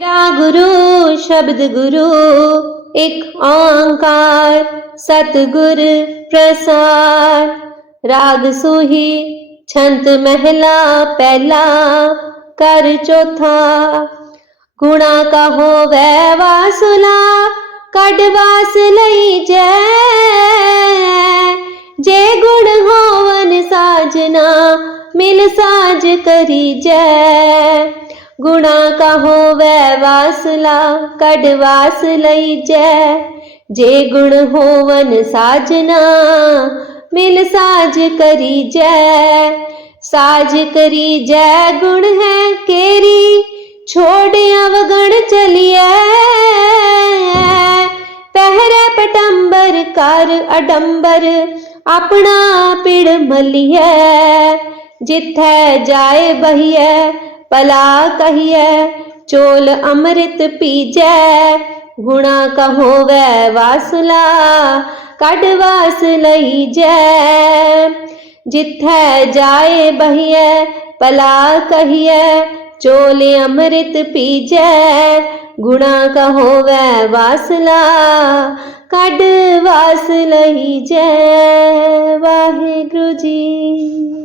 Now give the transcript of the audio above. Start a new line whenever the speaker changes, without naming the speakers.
ਮੇਰਾ ਗੁਰੂ, ਸ਼ਬਦ ਗੁਰੂ, ਇੱਕ ਓੰਕਾਰ, ਸਤਿਗੁਰ ਪ੍ਰਸਾਦ ਰਾਗ ਸੋਹੀ, ਛੰਤ ਮਹਿਲਾ, ਪਹਿਲਾ ਕਰ ਚੌਥਾ। ਗੁਣਾ ਕਾ ਹੋਵੈ ਵਾਸੁਲਾ, ਕੱਢ ਵਾਸ ਲਈ ਜੈ। ਜੇ ਗੁਣ ਹੋਵਨ ਸਾਜਨਾ, ਮਿਲ ਸਾਜ ਕਰੀ ਜੈ। ਗੁਣਾ ਕਾ ਹੋਵੈ ਵਾਸਲਾ, ਕੱਢ ਵਾਸ ਲਈ ਜੈ। ਜੇ ਗੁਣ ਹੋਵਨ ਸਾਜਨਾ, ਮਿਲ ਸਾਜ ਕਰੀ ਜੈ। ਸਾਜ ਕਰੀ ਜੈ ਗੁਣ ਹੈ ਕੇਰੀ, ਛੋੜ ਅਵਗਣ ਚਲਿਐ। ਪਹਿਰੇ ਪਟੰਬਰ ਕਰ ਅਡੰਬਰ, ਆਪਣਾ ਪਿੜ ਮਲਿਐ। ਜਿਥੈ ਜਾਏ ਬਹੀਐ ਭਲਾ ਕਹੀਐ, ਚੋਲ ਅੰਮ੍ਰਿਤ ਪੀਜੈ, ਗੁਣਾ ਕਹੋਵੈ ਵਾਸਲਾ, ਕੱਢ ਵਾਸ ਲਈ ਜੈ ਜਿਥੈ ਜਾਏ ਬਹੀਐ, ਭਲਾ ਕਹੀਐ, ਚੋਲ ਅੰਮ੍ਰਿਤ ਪੀਜੈ, ਗੁਣਾ ਕਹੋਵੈ ਵਾਸਲਾ, ਕੱਢ ਵਾਸ ਲਈ ਜੈ ਵਾਹਿਗੁਰੂ ਜੀ